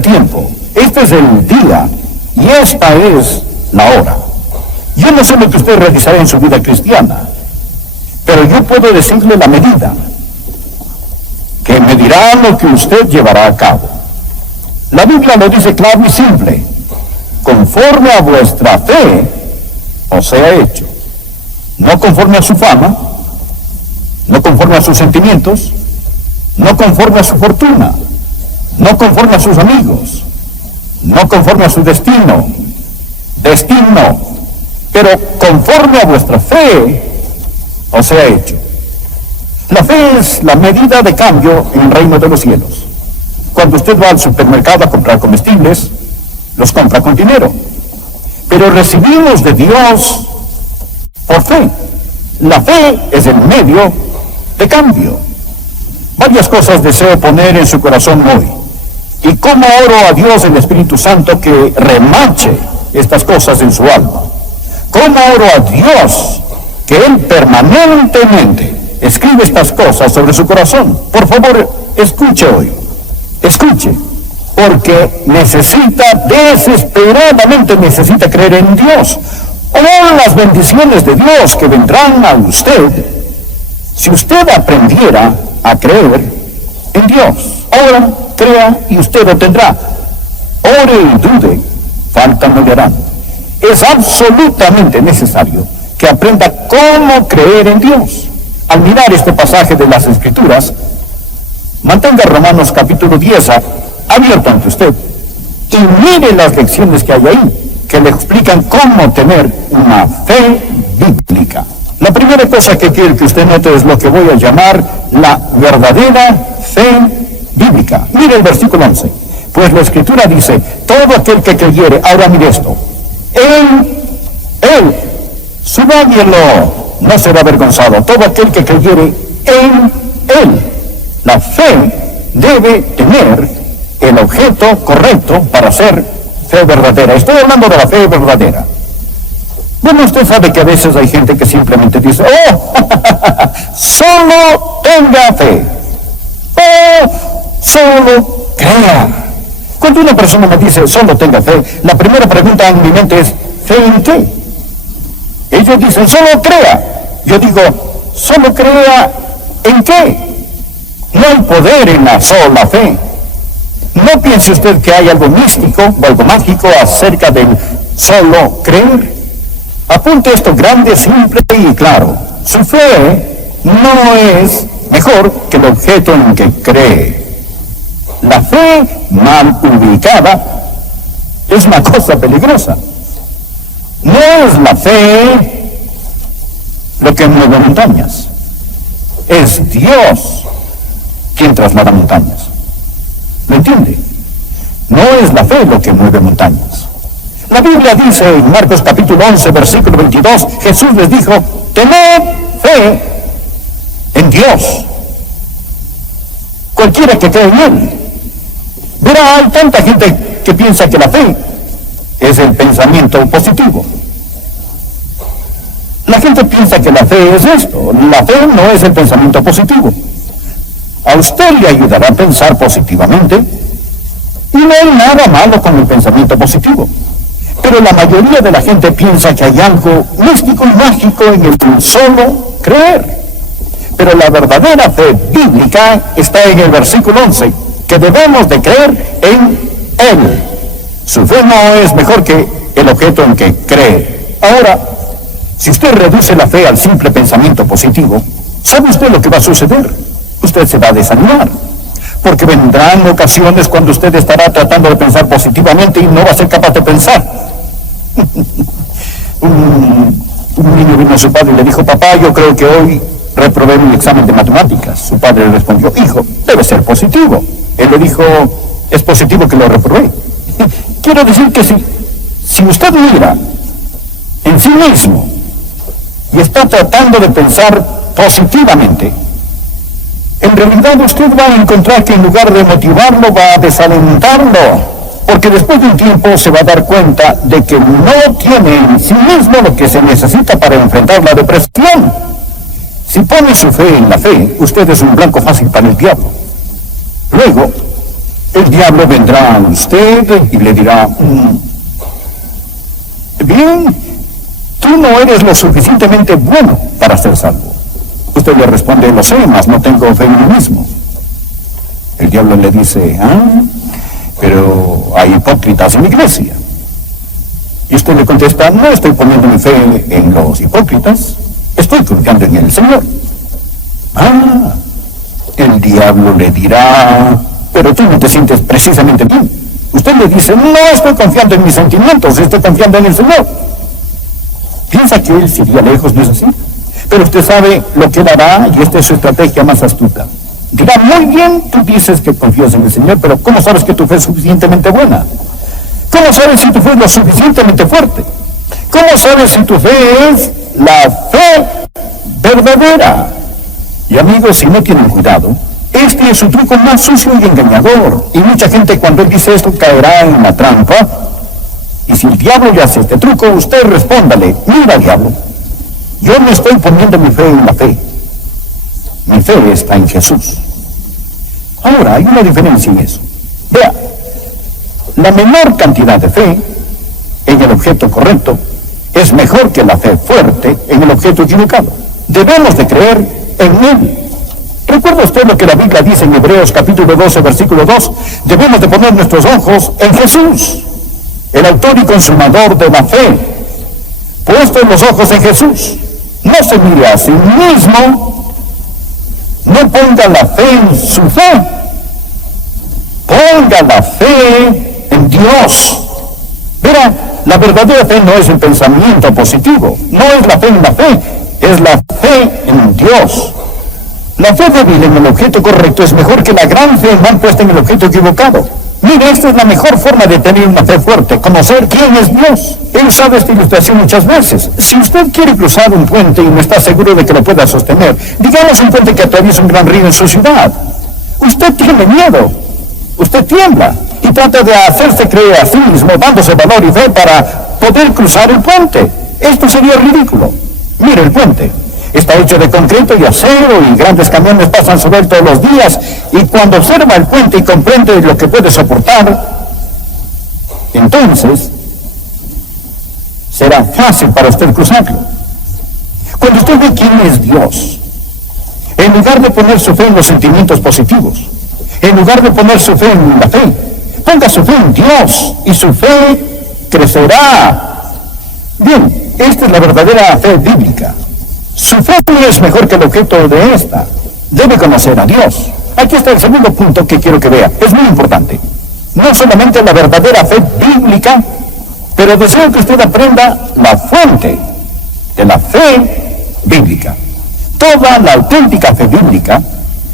el tiempo, este es el día, y esta es la hora. Yo no sé lo que usted realizará en su vida cristiana, pero yo puedo decirle la medida, que me dirá lo que usted llevará a cabo. La Biblia lo dice claro y simple: conforme a vuestra fe os sea hecho. No conforme a su fama, no conforme a sus sentimientos, no conforme a su fortuna, no conforme a sus amigos, no conforme a su destino, pero conforme a vuestra fe os sea hecho. La fe es la medida de cambio en el reino de los cielos. Cuando usted va al supermercado a comprar comestibles, los compra con dinero, pero recibimos de Dios por fe. La fe es el medio de cambio. Varias cosas deseo poner en su corazón hoy. Y cómo oro a Dios, el Espíritu Santo, que remache estas cosas en su alma. Cómo oro a Dios que Él permanentemente escribe estas cosas sobre su corazón. Por favor, escuche hoy. Escuche. Porque desesperadamente necesita creer en Dios. Oh, las bendiciones de Dios que vendrán a usted si usted aprendiera a creer en Dios. Ora, crea y usted lo tendrá. Ore y dude, falta no le harán. Es absolutamente necesario que aprenda cómo creer en Dios. Al mirar este pasaje de las Escrituras, mantenga Romanos capítulo 10 abierto ante usted y mire las lecciones que hay ahí, que le explican cómo tener una fe bíblica. La primera cosa que quiero que usted note es lo que voy a llamar la verdadera fe bíblica. Mire el versículo 11. Pues la Escritura dice: todo aquel que creyere, ahora mire esto, él, subrayelo, no será avergonzado. Todo aquel que creyere en él. La fe debe tener el objeto correcto para ser fe verdadera. Estoy hablando de la fe verdadera. Bueno, usted sabe que a veces hay gente que simplemente dice: oh, solo tenga fe. Oh, solo crea. Cuando una persona me dice solo tenga fe, la primera pregunta en mi mente es: ¿fe en qué? Ellos dicen solo crea. Yo digo: solo crea ¿en qué? No hay poder en la sola fe. No piense usted que hay algo místico o algo mágico acerca del solo creer. Apunte esto grande, simple y claro. Su fe no es mejor que el objeto en que cree. La fe mal ubicada es una cosa peligrosa. No es la fe lo que mueve montañas. Es Dios quien traslada montañas. ¿Me entiende? No es la fe lo que mueve montañas. La Biblia dice en Marcos capítulo 11, versículo 22, Jesús les dijo: tened fe en Dios. Cualquiera que cree en Él. Verá, hay tanta gente que piensa que la fe es el pensamiento positivo. La gente piensa que la fe es esto. La fe no es el pensamiento positivo. A usted le ayudará a pensar positivamente y no hay nada malo con el pensamiento positivo. Pero la mayoría de la gente piensa que hay algo místico y mágico en el solo creer. Pero la verdadera fe bíblica está en el versículo 11, que debemos de creer en Él. Su fe no es mejor que el objeto en que cree. Ahora, si usted reduce la fe al simple pensamiento positivo, ¿sabe usted lo que va a suceder? Usted se va a desanimar, porque vendrán ocasiones cuando usted estará tratando de pensar positivamente y no va a ser capaz de pensar. Un niño vino a su padre y le dijo: papá, yo creo que hoy reprobé mi examen de matemáticas. Su padre le respondió: hijo, debe ser positivo. Él le dijo: es positivo que lo reprobé. Quiero decir que si usted mira en sí mismo y está tratando de pensar positivamente, en realidad usted va a encontrar que en lugar de motivarlo, va a desalentarlo. Porque después de un tiempo se va a dar cuenta de que no tiene en sí mismo lo que se necesita para enfrentar la depresión. Si pone su fe en la fe, usted es un blanco fácil para el diablo. Luego, El diablo vendrá a usted y le dirá, bien, tú no eres lo suficientemente bueno para ser salvo. Usted le responde, lo sé, mas no tengo fe en mí mismo. El diablo le dice, pero hay hipócritas en la iglesia. Y usted le contesta, no estoy poniendo mi fe en los hipócritas, estoy confiando en el Señor. El diablo le dirá, pero tú no te sientes precisamente bien. Usted le dice, no estoy confiando en mis sentimientos, estoy confiando en el Señor. Piensa que Él se iría lejos, ¿no es así? Pero usted sabe lo que Él hará y esta es su estrategia más astuta. Dirá, muy bien, tú dices que confías en el Señor, pero ¿cómo sabes que tu fe es suficientemente buena? ¿Cómo sabes si tu fe es lo suficientemente fuerte? ¿Cómo sabes si tu fe es la fe verdadera? Y amigos, si no tienen cuidado, este es su truco más sucio y engañador. Y mucha gente cuando Él dice esto caerá en la trampa. Y si el diablo le hace este truco, usted respóndale, mira diablo, yo no estoy poniendo mi fe en la fe. Mi fe está en Jesús. Ahora, hay una diferencia en eso. Vea, la menor cantidad de fe en el objeto correcto es mejor que la fe fuerte en el objeto equivocado. Debemos de creer en Él. ¿Recuerda usted lo que la Biblia dice en Hebreos capítulo 12, versículo 2? Debemos de poner nuestros ojos en Jesús, el autor y consumador de la fe. Puestos los ojos en Jesús, no se mire a sí mismo, no ponga la fe en su fe, ponga la fe en Dios. Mira, la verdadera fe no es un pensamiento positivo, no es la fe en la fe, es la fe en Dios. La fe débil en el objeto correcto es mejor que la gran fe mal puesta en el objeto equivocado. Mire, esta es la mejor forma de tener una fe fuerte, conocer quién es Dios. Él usa esta ilustración muchas veces. Si usted quiere cruzar un puente y no está seguro de que lo pueda sostener, digamos un puente que atraviesa un gran río en su ciudad, usted tiene miedo, usted tiembla y trata de hacerse creer a sí mismo, dándose valor y fe para poder cruzar el puente. Esto sería ridículo. Mire el puente. Está hecho de concreto y acero y grandes camiones pasan sobre él todos los días, y cuando observa el puente y comprende lo que puede soportar, entonces será fácil para usted cruzarlo. Cuando usted ve quién es Dios, en lugar de poner su fe en los sentimientos positivos, en lugar de poner su fe en la fe, ponga su fe en Dios y su fe crecerá. Bien, esta es la verdadera fe bíblica. Su fe es mejor que el objeto de esta. Debe conocer a Dios. Aquí está el segundo punto que quiero que vea. Es muy importante. No solamente la verdadera fe bíblica, pero deseo que usted aprenda la fuente de la fe bíblica. Toda la auténtica fe bíblica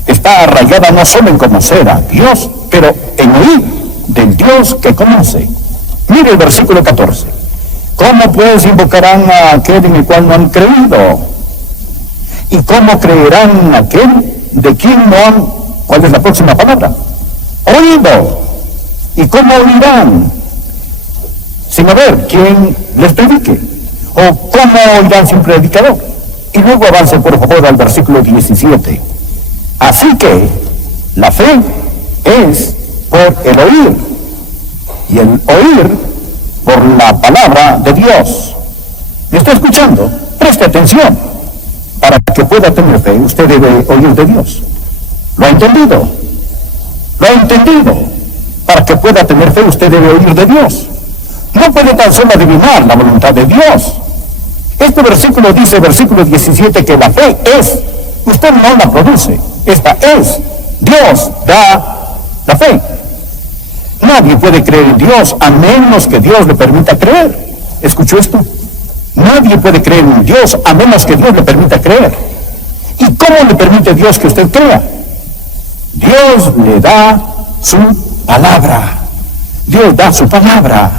está arraigada no solo en conocer a Dios, pero en oír del Dios que conoce. Mire el versículo 14. ¿Cómo pues invocarán a aquel en el cual no han creído? ¿Y cómo creerán aquel de quien no han, cuál es la próxima palabra? Oído. ¿Y cómo oirán? Sin haber quien les predique. ¿O cómo oirán sin predicador? Y luego avance por favor al versículo 17. Así que la fe es por el oír, y el oír por la palabra de Dios. ¿Me está escuchando? Preste atención. Para que pueda tener fe, usted debe oír de Dios. ¿Lo ha entendido? ¿Lo ha entendido? Para que pueda tener fe, usted debe oír de Dios. No puede tan solo adivinar la voluntad de Dios. Este versículo dice, versículo 17, que la fe es, usted no la produce, esta es. Dios da la fe. Nadie puede creer en Dios a menos que Dios le permita creer. ¿Escuchó esto? Nadie puede creer en Dios a menos que Dios le permita creer. ¿Y cómo le permite Dios que usted crea? Dios le da su palabra. Dios da su palabra.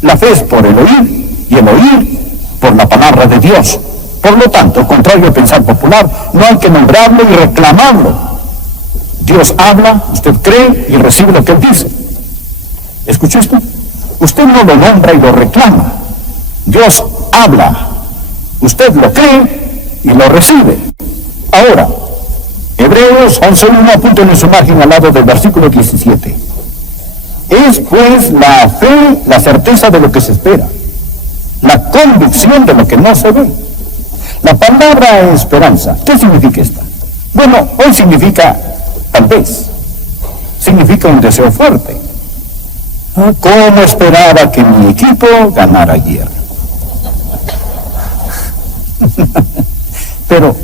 La fe es por el oír y el oír por la palabra de Dios. Por lo tanto, contrario al pensar popular, no hay que nombrarlo y reclamarlo. Dios habla, usted cree y recibe lo que Él dice. ¿Escuchó esto? Usted no lo nombra y lo reclama. Dios habla, usted lo cree y lo recibe. Ahora, Hebreos 11:1, apúntenle en su margen al lado del versículo 17. Es pues la fe, la certeza de lo que se espera, la convicción de lo que no se ve. La palabra esperanza, ¿qué significa esta? Bueno, hoy significa tal vez, significa un deseo fuerte. ¿Cómo esperaba que mi equipo ganara ayer? Pero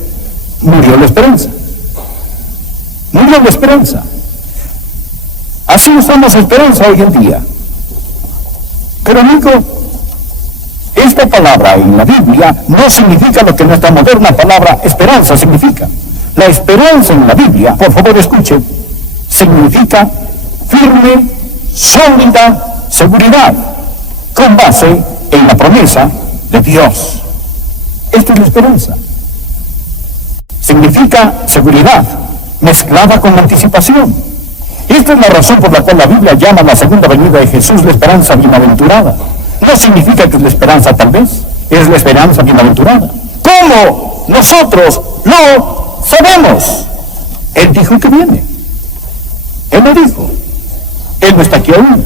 murió la esperanza. Murió la esperanza. Así usamos esperanza hoy en día. Pero amigo, esta palabra en la Biblia no significa lo que nuestra moderna palabra esperanza significa. La esperanza en la Biblia, por favor escuche, significa firme, sólida seguridad, con base en la promesa de Dios. Esta es la esperanza. Significa seguridad, mezclada con anticipación. Esta es la razón por la cual la Biblia llama a la segunda venida de Jesús la esperanza bienaventurada. No significa que es la esperanza tal vez, es la esperanza bienaventurada. ¿Cómo nosotros lo sabemos? Él dijo que viene. Él lo dijo. Él no está aquí aún.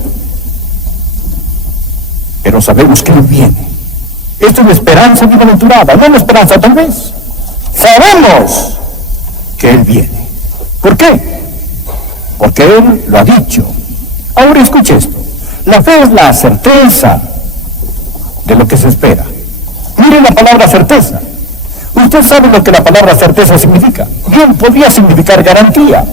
Pero sabemos que Él viene. Esto es la esperanza bienaventurada, no la esperanza tal vez. Sabemos que Él viene. ¿Por qué? Porque Él lo ha dicho. Ahora escuche esto. La fe es la certeza de lo que se espera. Mire la palabra certeza. Usted sabe lo que la palabra certeza significa. Bien, podría significar garantía.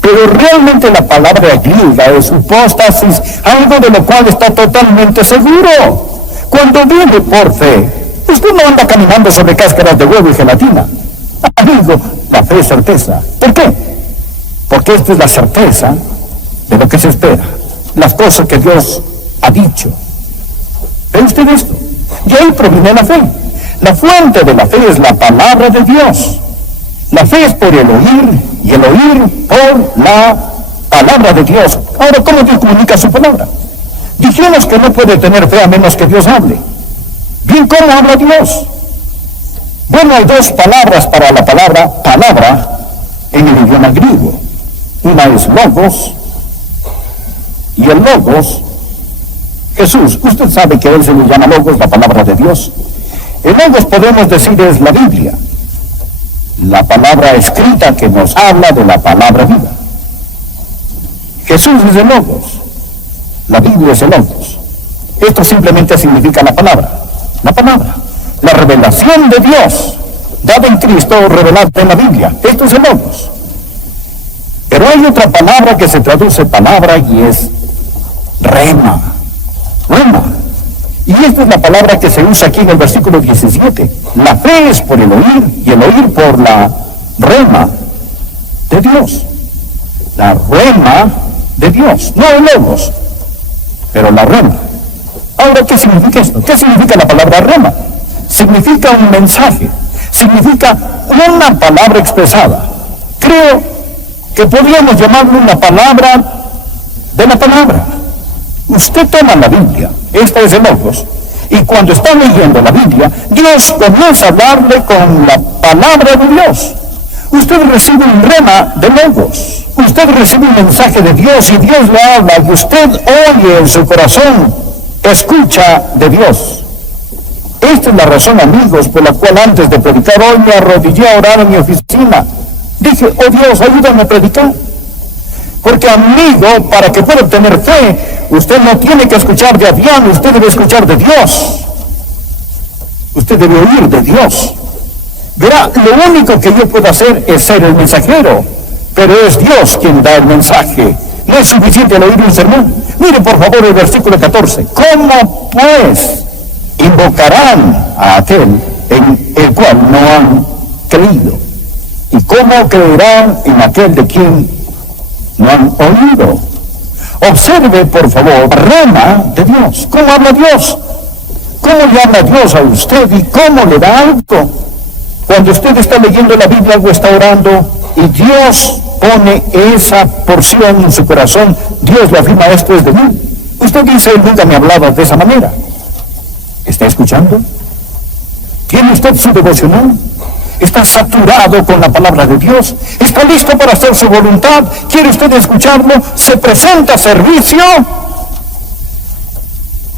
Pero realmente la palabra griega es hipóstasis, algo de lo cual está totalmente seguro. Cuando viene por fe, usted no anda caminando sobre cáscaras de huevo y gelatina. Amigo, la fe es certeza. ¿Por qué? Porque esta es la certeza de lo que se espera, las cosas que Dios ha dicho. ¿Ve usted esto? Y ahí proviene la fe. La fuente de la fe es la palabra de Dios. La fe es por el oír, y el oír por la palabra de Dios. Ahora, ¿cómo Dios comunica su palabra? Dijimos que no puede tener fe a menos que Dios hable. Bien, ¿cómo habla Dios? Bueno, hay dos palabras para la palabra palabra en el idioma griego. Una es logos, y el logos, Jesús, usted sabe que a Él se le llama logos, la palabra de Dios. El logos podemos decir es la Biblia, la palabra escrita que nos habla de la palabra viva. Jesús es el logos, la Biblia es el logos. Esto simplemente significa la palabra, la revelación de Dios, dada en Cristo, revelada en la Biblia. Esto es el logos. Pero hay otra palabra que se traduce palabra y es rema. Rema. Y esta es la palabra que se usa aquí en el versículo 17. La fe es por el oír y el oír por la rema de Dios. La rema de Dios, no el logos, pero la rema. Ahora, ¿qué significa esto? ¿Qué significa la palabra rema? Significa un mensaje, significa una palabra expresada. Creo que podríamos llamarlo una palabra de la palabra. Usted toma la Biblia, esta es el logos, y cuando está leyendo la Biblia, Dios comienza a hablarle con la palabra de Dios. Usted recibe un rema de logos, usted recibe un mensaje de Dios y Dios le habla y usted oye en su corazón, escucha de Dios. Esta es la razón, amigos, por la cual antes de predicar hoy me arrodillé a orar en mi oficina. Dije, oh Dios, ayúdame a predicar. Porque, amigo, para que pueda obtener fe, usted no tiene que escuchar de Adrián, usted debe escuchar de Dios. Usted debe oír de Dios. Verá, lo único que yo puedo hacer es ser el mensajero, pero es Dios quien da el mensaje. No es suficiente el oír un sermón. Mire, por favor, el versículo 14. ¿Cómo, pues, invocarán a aquel en el cual no han creído? ¿Y cómo creerán en aquel de quien no han oído? Observe, por favor, la rema de Dios. ¿Cómo habla Dios? ¿Cómo le habla Dios a usted y cómo le da algo? Cuando usted está leyendo la Biblia o está orando y Dios pone esa porción en su corazón, Dios le afirma, esto es de mí. Usted dice, Él nunca me hablaba de esa manera. ¿Está escuchando? ¿Tiene usted su devocional? ¿Está saturado con la palabra de Dios? ¿Está listo para hacer su voluntad? ¿Quiere usted escucharlo? ¿Se presenta a servicio?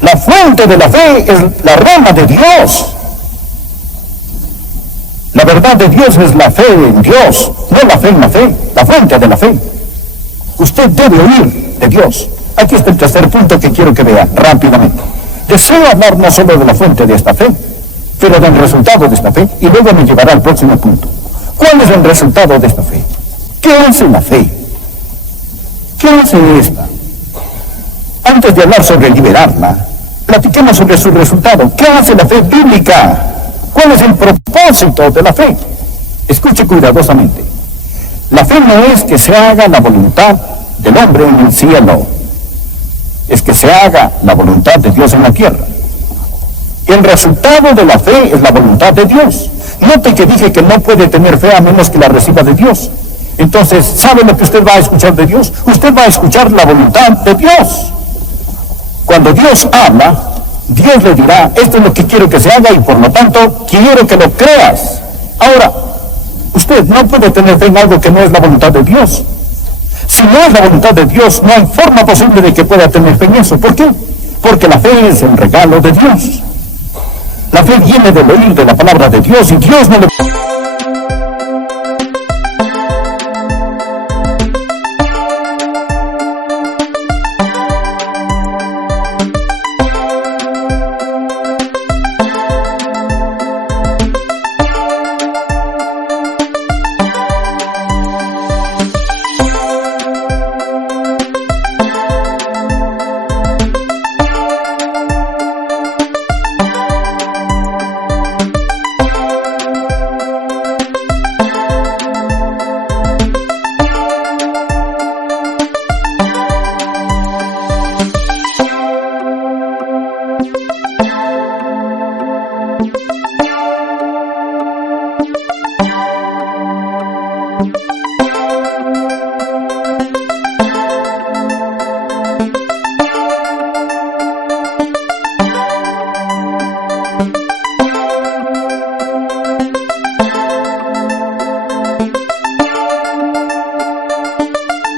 La fuente de la fe es la rama de Dios. La verdad de Dios es la fe en Dios, no la fe en la fe, la fuente de la fe. Usted debe oír de Dios. Aquí está el tercer punto que quiero que vea rápidamente. Deseo hablar no solo de la fuente de esta fe, pero del resultado de esta fe, y luego me llevará al próximo punto. ¿Cuál es el resultado de esta fe? ¿Qué hace la fe? ¿Qué hace esta? Antes de hablar sobre liberarla, platiquemos sobre su resultado. ¿Qué hace la fe bíblica? ¿Cuál es el propósito de la fe? Escuche cuidadosamente. La fe no es que se haga la voluntad del hombre en el cielo, es que se haga la voluntad de Dios en la tierra. El resultado de la fe es la voluntad de Dios. Note que dije que no puede tener fe a menos que la reciba de Dios. Entonces, ¿sabe lo que usted va a escuchar de Dios? Usted va a escuchar la voluntad de Dios. Cuando Dios habla, Dios le dirá, esto es lo que quiero que se haga y por lo tanto quiero que lo creas. Ahora, usted no puede tener fe en algo que no es la voluntad de Dios. Si no es la voluntad de Dios, no hay forma posible de que pueda tener fe en eso. ¿Por qué? Porque la fe es el regalo de Dios. La fe viene del oír de la palabra de Dios y Dios no le...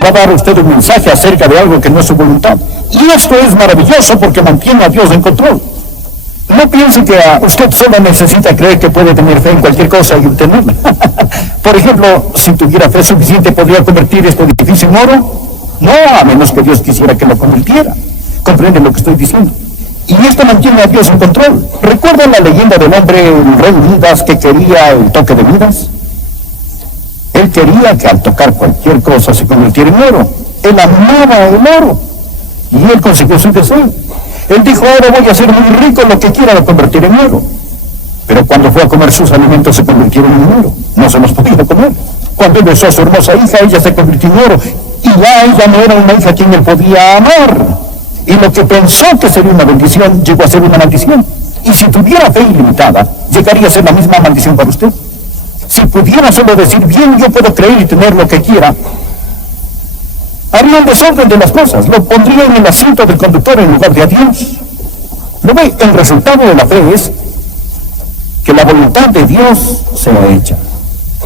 Va a dar usted un mensaje acerca de algo que no es su voluntad. Y esto es maravilloso porque mantiene a Dios en control. No piense que usted solo necesita creer que puede tener fe en cualquier cosa y obtenerla. Por ejemplo, si tuviera fe suficiente, ¿podría convertir este edificio en oro? No, a menos que Dios quisiera que lo convirtiera. ¿Comprende lo que estoy diciendo? Y esto mantiene a Dios en control. ¿Recuerdan la leyenda del hombre, el rey Midas, que quería el toque de Midas? Él quería que al tocar cualquier cosa se convirtiera en oro. Él amaba el oro. Y él consiguió su deseo. Él dijo, ahora voy a ser muy rico, lo que quiera lo convertir en oro. Pero cuando fue a comer sus alimentos se convirtieron en oro. No se los podía comer. Cuando él besó a su hermosa hija, ella se convirtió en oro. Y ya ella no era una hija a quien él podía amar. Y lo que pensó que sería una bendición, llegó a ser una maldición. Y si tuviera fe ilimitada, llegaría a ser la misma maldición para usted. Si pudiera solo decir, bien, yo puedo creer y tener lo que quiera, haría un desorden de las cosas, lo pondría en el asiento del conductor en lugar de a Dios. ¿Lo ve? El resultado de la fe es que la voluntad de Dios sea hecha.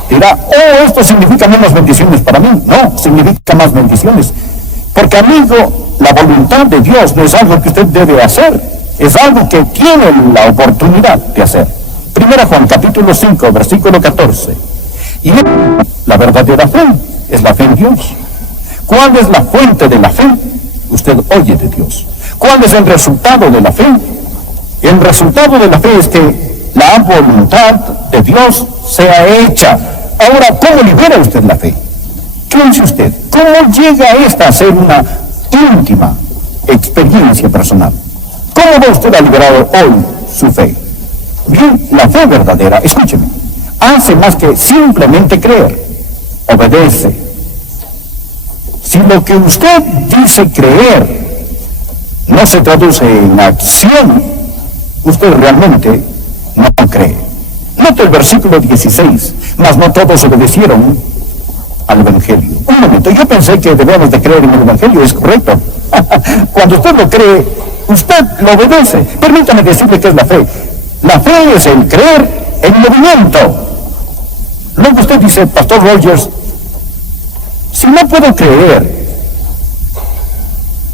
Dirá, oh, esto significa menos bendiciones para mí. No, significa más bendiciones. Porque, amigo, la voluntad de Dios no es algo que usted debe hacer, es algo que tiene la oportunidad de hacer. 1 Juan capítulo 5, versículo 14. Y la verdadera fe es la fe en Dios. ¿Cuál es la fuente de la fe? Usted oye de Dios. ¿Cuál es el resultado de la fe? El resultado de la fe es que la voluntad de Dios sea hecha. Ahora, ¿cómo libera usted la fe? ¿Qué dice usted? ¿Cómo llega esta a ser una íntima experiencia personal? ¿Cómo va usted a liberar hoy su fe? Bien, la fe verdadera, escúcheme, hace más que simplemente creer, obedece. Si lo que usted dice creer no se traduce en acción, usted realmente no cree. Note el versículo 16, mas no todos obedecieron al Evangelio. Un momento, yo pensé que debemos de creer en el Evangelio, ¿es correcto? Cuando usted lo cree, usted lo obedece. Permítame decirle qué es la fe. La fe es el creer en movimiento. Luego usted dice, Pastor Rogers, si no puedo creer,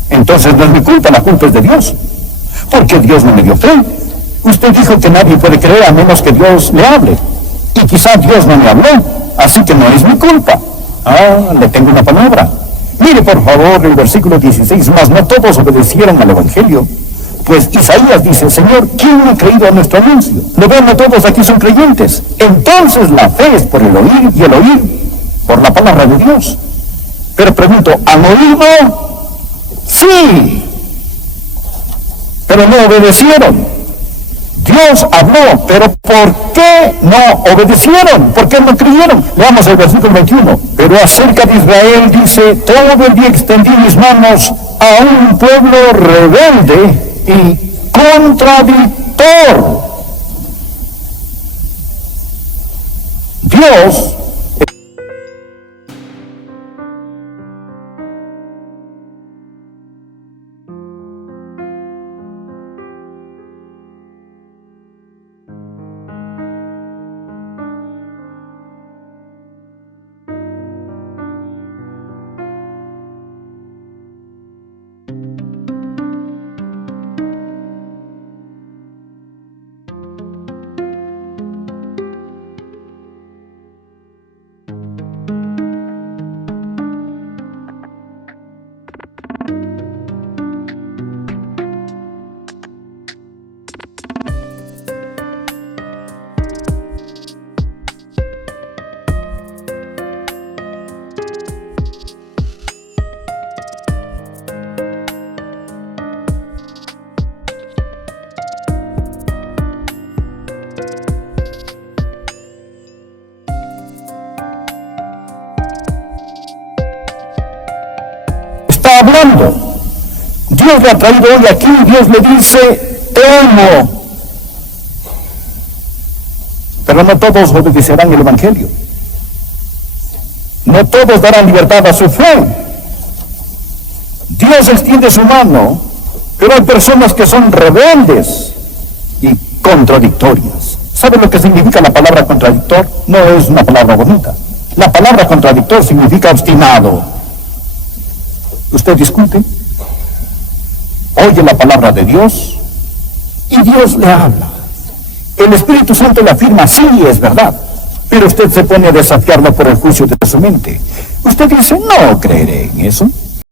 entonces no es mi culpa, la culpa es de Dios. Porque Dios no me dio fe. Usted dijo que nadie puede creer a menos que Dios le hable. Y quizá Dios no me habló, así que no es mi culpa. Ah, le tengo una palabra. Mire por favor el versículo 16, mas no todos obedecieron al Evangelio. Pues Isaías dice, Señor, ¿quién ha creído a nuestro anuncio? Lo ven, no todos aquí son creyentes. Entonces la fe es por el oír y el oír por la palabra de Dios. Pero pregunto, ¿han oído? Sí, pero no obedecieron. Dios habló, pero ¿por qué no obedecieron? ¿Por qué no creyeron? Leamos el versículo 21. Pero acerca de Israel dice, todo el día extendí mis manos a un pueblo rebelde y contradictor. Dios está hablando. Dios le ha traído hoy aquí, Dios le dice, te amo. Pero no todos obedecerán el Evangelio. No todos darán libertad a su fe. Dios extiende su mano, pero hay personas que son rebeldes y contradictorias. ¿Sabe lo que significa la palabra contradictor? No es una palabra bonita. La palabra contradictor significa obstinado. Usted discute, oye la palabra de Dios y Dios le habla. El Espíritu Santo le afirma, sí, es verdad, pero usted se pone a desafiarlo por el juicio de su mente. Usted dice, no creeré en eso.